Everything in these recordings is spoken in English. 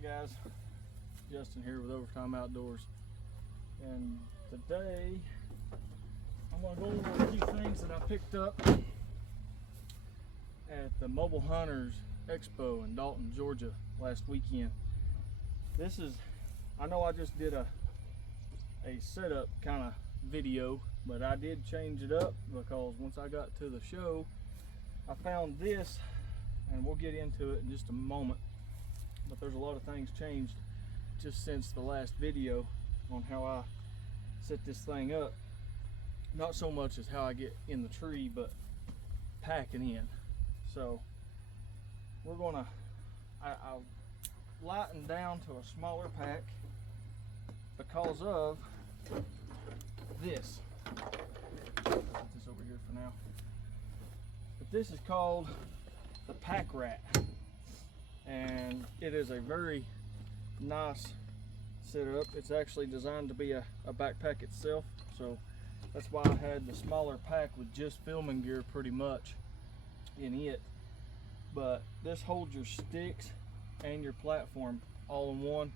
Hey guys, Justin here with Overtime Outdoors, and today I'm going to go over a few things that I picked up at the Mobile Hunters Expo in Dalton, Georgia last weekend. I know I just did a setup kind of video, but I did change it up because once I got to the show I found this, and we'll get into it in just a moment. But there's a lot of things changed just since the last video on how I set this thing up. Not so much as how I get in the tree, but packing in. So we're gonna, I'll lighten down to a smaller pack because of this. I'll put this over here for now. But this is called the Pack Rat, and it is a very nice setup. It's actually designed to be a backpack itself, so that's why I had the smaller pack with just filming gear pretty much in it. But this holds your sticks and your platform all in one,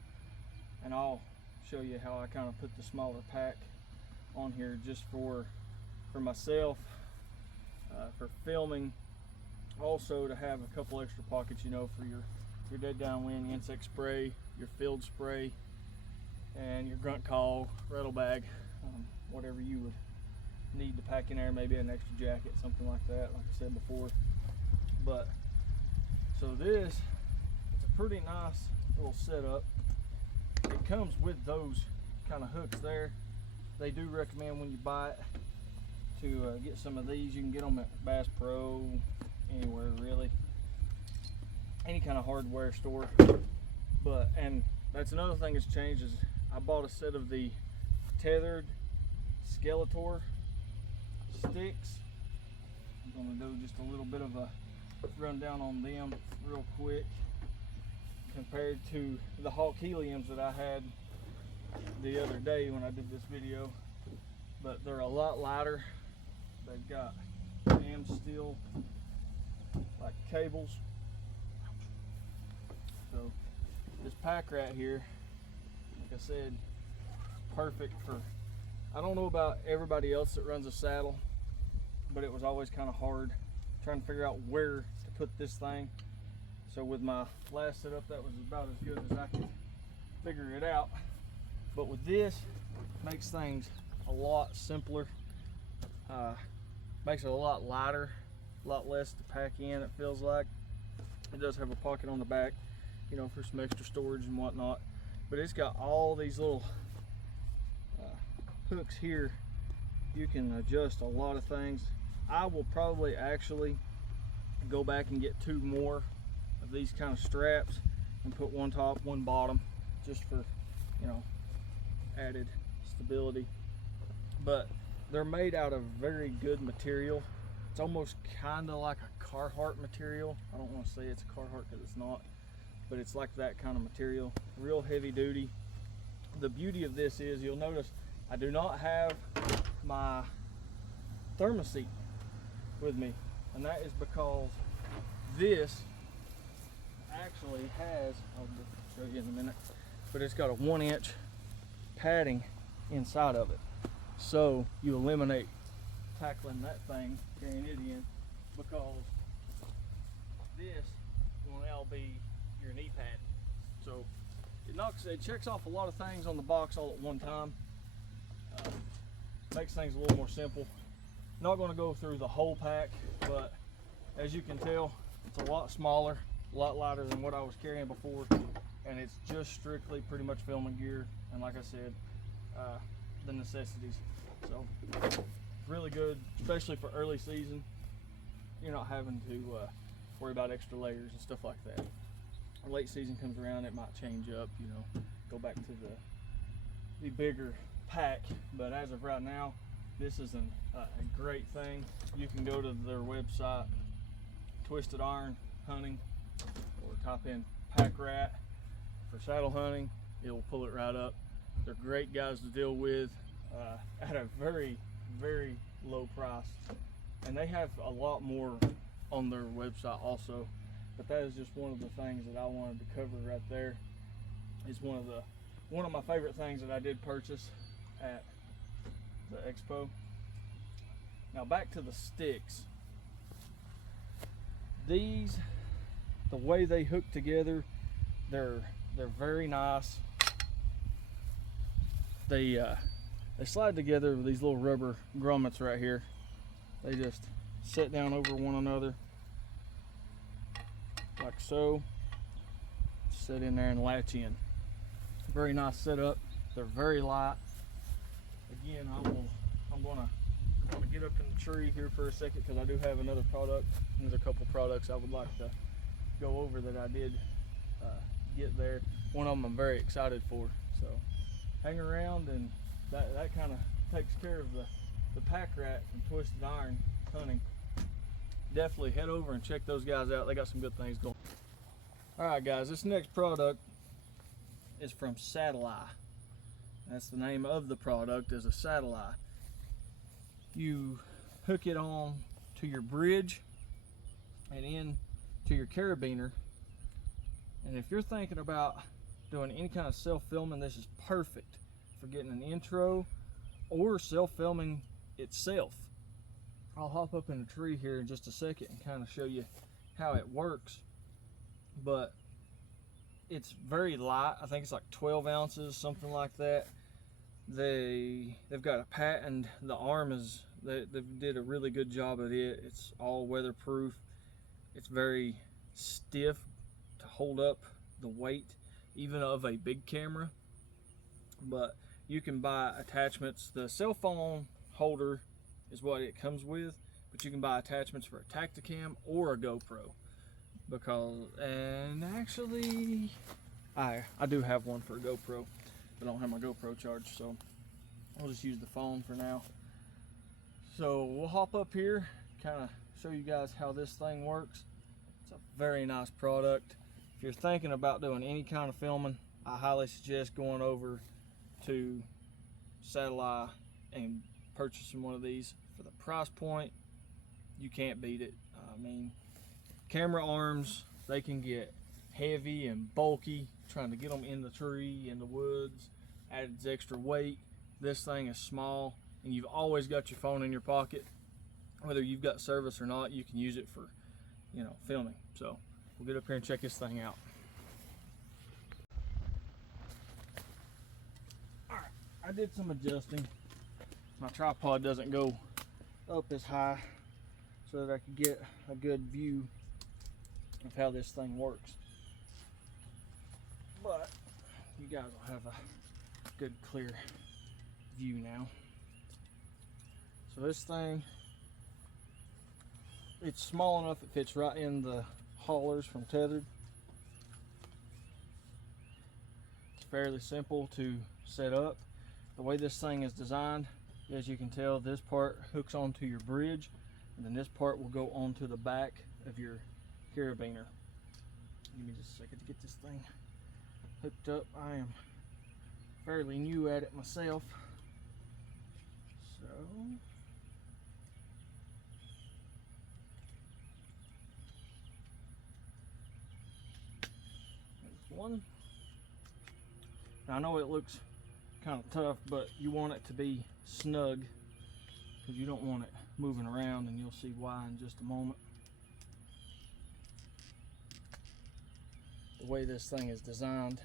and I'll show you how I kind of put the smaller pack on here just for myself, for filming. Also to have a couple extra pockets, you know, for your dead downwind insect spray, your field spray, and your grunt call, rattle bag, whatever you would need to pack in there, maybe an extra jacket, something like that, like I said before. But so it's a pretty nice little setup. It comes with those kind of hooks there. They do recommend when you buy it to get some of these. You can get them at Bass Pro, anywhere really, any kind of hardware store. But, and that's another thing that's changed, is I bought a set of the tethered Skeletor sticks. I'm going to do just a little bit of a rundown on them real quick compared to the Hawk Heliums that I had the other day when I did this video. But they're a lot lighter. They've got AM steel like cables. So this Pack Rat here, like I said, perfect for, I don't know about everybody else that runs a saddle, but it was always kind of hard trying to figure out where to put this thing. So with my last setup, that was about as good as I could figure it out. But with this, makes things a lot simpler, makes it a lot lighter, a lot less to pack in, it feels like. It does have a pocket on the back, you know, for some extra storage and whatnot. But it's got all these little hooks here. You can adjust a lot of things. I will probably actually go back and get 2 more of these kind of straps and put one top, one bottom, just for, you know, added stability. But they're made out of very good material. It's almost kind of like a Carhartt material. I don't want to say it's a Carhartt because it's not, but it's like that kind of material. Real heavy duty. The beauty of this is, you'll notice I do not have my thermoset with me, and that is because this actually has, I'll show you in a minute, but it's got a 1-inch padding inside of it. So you eliminate tackling that thing, carrying it in, because this will now be your knee pad. So it checks off a lot of things on the box all at one time. Makes things a little more simple. Not going to go through the whole pack, but as you can tell, it's a lot smaller, a lot lighter than what I was carrying before, and it's just strictly pretty much filming gear, and like I said, the necessities. So really good, especially for early season. You're not having to worry about extra layers and stuff like that. Late season comes around, it might change up, you know, go back to the bigger pack. But as of right now, this is a great thing. You can go to their website, Twisted Iron Hunting, or type in Pack Rat for saddle hunting. It will pull it right up. They're great guys to deal with at a very, very low price. And they have a lot more on their website also. But that is just one of the things that I wanted to cover right there. is one of my favorite things that I did purchase at the expo. Now back to the sticks. These, the way they hook together, they're very nice. They slide together with these little rubber grommets right here. They just sit down over one another like so. Sit in there and latch in. Very nice setup. They're very light. Again, I'm gonna get up in the tree here for a second because I do have another couple products I would like to go over that I did get there. One of them I'm very excited for. So hang around, and that kind of takes care of the Pack Rat from Twisted Iron Hunting. Definitely head over and check those guys out. They got some good things going. All right, guys, this next product is from Saddle Eye. That's the name of the product, is a Saddle Eye. You hook it on to your bridge and in to your carabiner. And if you're thinking about doing any kind of self-filming, this is perfect for getting an intro or self-filming itself. I'll hop up in the tree here in just a second and kind of show you how it works. But it's very light. I think it's like 12 ounces, something like that. They've got a patent. The arm is, they did a really good job of it. It's all weatherproof. It's very stiff to hold up the weight even of a big camera. But you can buy attachments. The cell phone holder is what it comes with, but you can buy attachments for a Tactacam or a GoPro. And actually I do have one for a GoPro. I don't have my GoPro charged, so I'll just use the phone for now. So we'll hop up here, kind of show you guys how this thing works. It's a very nice product. If you're thinking about doing any kind of filming, I highly suggest going over to Saddle Eye and purchasing one of these. For the price point, you can't beat it. I mean, camera arms, they can get heavy and bulky, trying to get them in the tree, in the woods, adds extra weight. This thing is small, and you've always got your phone in your pocket. Whether you've got service or not, you can use it for, filming. So we'll get up here and check this thing out. All right, I did some adjusting. My tripod doesn't go up as high so that I could get a good view of how this thing works. But you guys will have a good clear view now. So this thing, it's small enough it fits right in the haulers from Tethered. It's fairly simple to set up. The way this thing is designed, as you can tell, this part hooks onto your bridge, and then this part will go onto the back of your carabiner. Give me just a second to get this thing hooked up. I am fairly new at it myself. So there's one. Now I know it looks kind of tough, but you want it to be snug because you don't want it moving around, and you'll see why in just a moment. The way this thing is designed.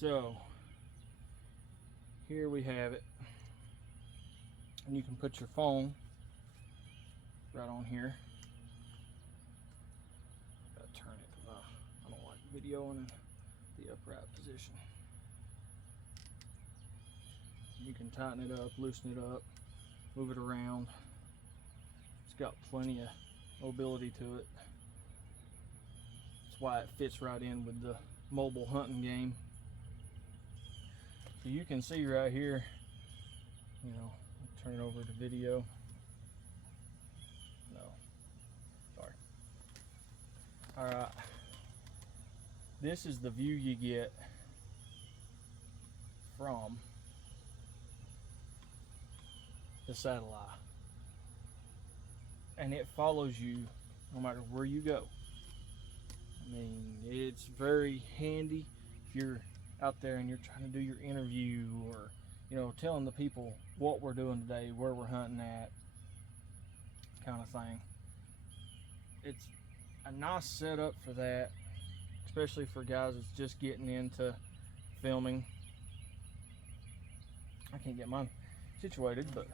So here we have it, and you can put your phone right on here. Gotta turn it because I don't like videoing in the upright position. You can tighten it up, loosen it up, move it around. It's got plenty of mobility to it. That's why it fits right in with the mobile hunting game. So you can see right here, turn it over to video. No, sorry. All right, this is the view you get from the Saddle Eye, and it follows you no matter where you go. I mean, it's very handy if you're out there and you're trying to do your interview, or telling the people what we're doing today, where we're hunting at, kind of thing. It's a nice setup for that, especially for guys that's just getting into filming. I can't get mine situated, but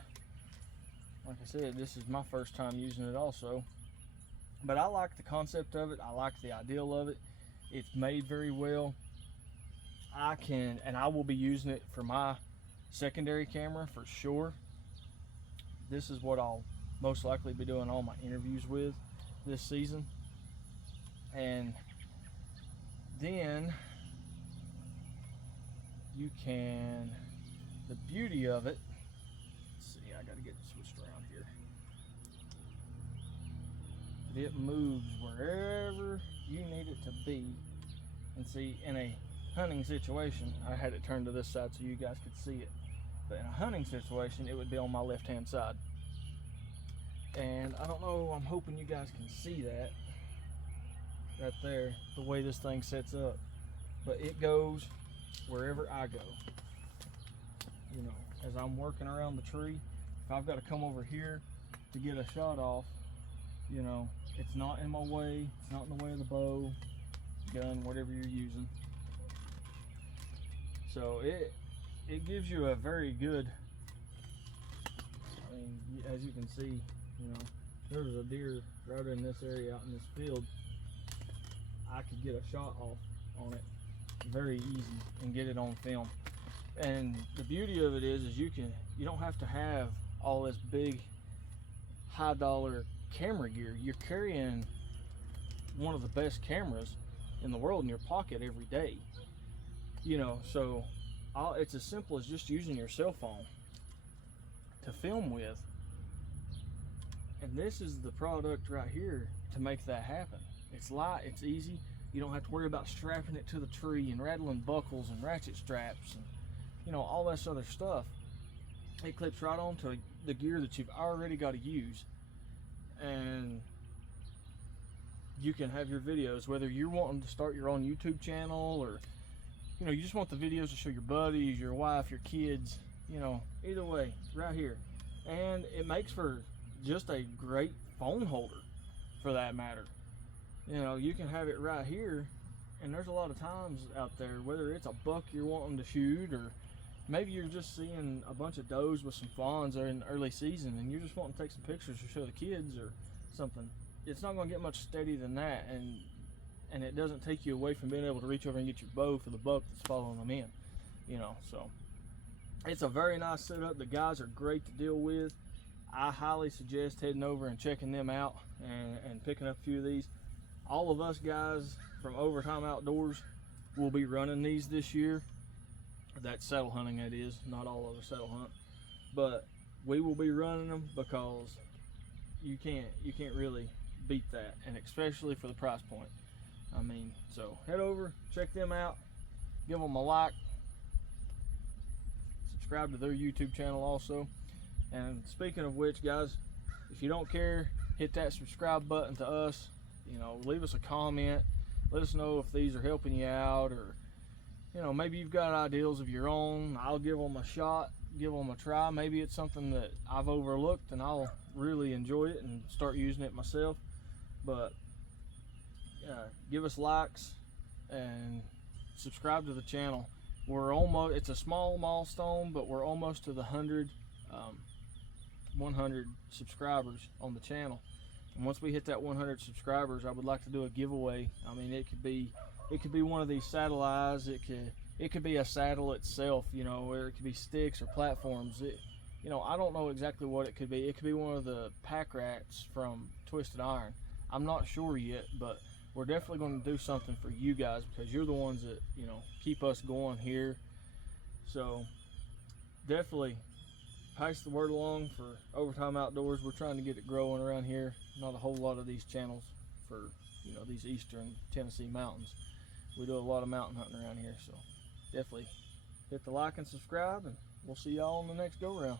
like I said, this is my first time using it also. But I like the concept of it. I like the ideal of it. It's made very well. I will be using it for my secondary camera for sure. This is what I'll most likely be doing all my interviews with this season. And then you can, the beauty of it, let's see, I gotta get it switched around here. It moves wherever you need it to be. And see, in a hunting situation, I had it turned to this side so you guys could see it. But in a hunting situation, it would be on my left-hand side. And I don't know, I'm hoping you guys can see that right there, the way this thing sets up. But it goes wherever I go. As I'm working around the tree, if I've got to come over here to get a shot off, it's not in my way, it's not in the way of the bow, gun, whatever you're using. So it gives you a very good, as you can see, there's a deer right in this area out in this field. I could get a shot off on it very easy and get it on film. And the beauty of it is you don't have to have all this big high dollar camera gear. You're carrying one of the best cameras in the world in your pocket every day. So it's as simple as just using your cell phone to film with. And this is the product right here to make that happen. It's light, it's easy. You don't have to worry about strapping it to the tree and rattling buckles and ratchet straps and all this other stuff. It clips right onto the gear that you've already got to use, and you can have your videos, whether you're wanting to start your own YouTube channel, or you just want the videos to show your buddies, your wife, your kids, either way, right here. And it makes for just a great phone holder, for that matter. You can have it right here, and there's a lot of times out there, whether it's a buck you're wanting to shoot, or maybe you're just seeing a bunch of does with some fawns in the early season, and you're just wanting to take some pictures to show the kids or something. It's not going to get much steadier than that, and it doesn't take you away from being able to reach over and get your bow for the buck that's following them in. So it's a very nice setup. The guys are great to deal with. I highly suggest heading over and checking them out and picking up a few of these. All of us guys from Overtime Outdoors will be running these this year. That's saddle hunting, that is, not all of us saddle hunt, but we will be running them because you can't really beat that, and especially for the price point. So head over, check them out, give them a like, subscribe to their YouTube channel also. And speaking of which, guys, if you don't care, hit that subscribe button to us. Leave us a comment, let us know if these are helping you out, or maybe you've got ideas of your own. I'll give them a shot, give them a try. Maybe it's something that I've overlooked and I'll really enjoy it and start using it myself. But give us likes and subscribe to the channel. It's a small milestone, but we're almost to the 100 subscribers on the channel. And once we hit that 100 subscribers, I would like to do a giveaway. It could be one of these saddle eyes. It could be a saddle itself, or it could be sticks or platforms. I don't know exactly what it could be. It could be one of the pack rats from Twisted Iron. I'm not sure yet, but we're definitely going to do something for you guys, because you're the ones that keep us going here. So definitely pass the word along for Overtime Outdoors. We're trying to get it growing around here. Not a whole lot of these channels for these eastern Tennessee mountains. We do a lot of mountain hunting around here, so definitely hit the like and subscribe, and we'll see y'all on the next go round.